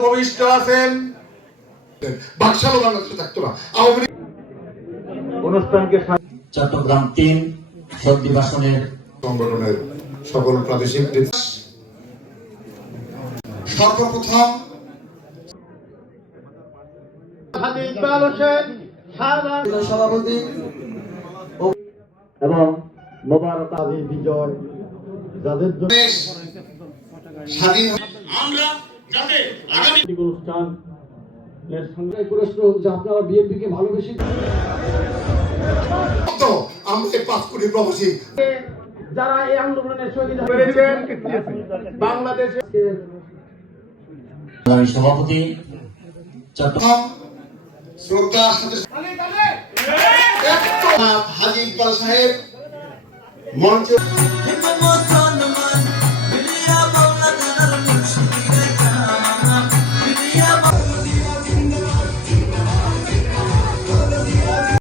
ভূমিষ্ঠ আছেন বাকশাল বাংলাদেশে থাকতো না আওয়ামী লীগ অনুষ্ঠানকে চট্টগ্রাম ৩ শহীদ আসনের সংগঠনের সকল প্রাদেশিক সর্বপ্রথম ইকবাল হোসেন সভাপতি এবং মোবারক আলী বিজয় যাদের জন্য স্বাধীন আমরা যাতে আগামী অনুষ্ঠানের সঙ্গে পুরস্কার যে আপনারা বিএনপিকে ভালোবেসে আমরা 5 কোটি প্রবাসী যারা এই আন্দোলনের শহীদ হয়েছেন বাংলাদেশের সভাপতি চট্টগ্রাম শ্রদ্ধা হাজি ইকবাল সাহেব মঞ্চ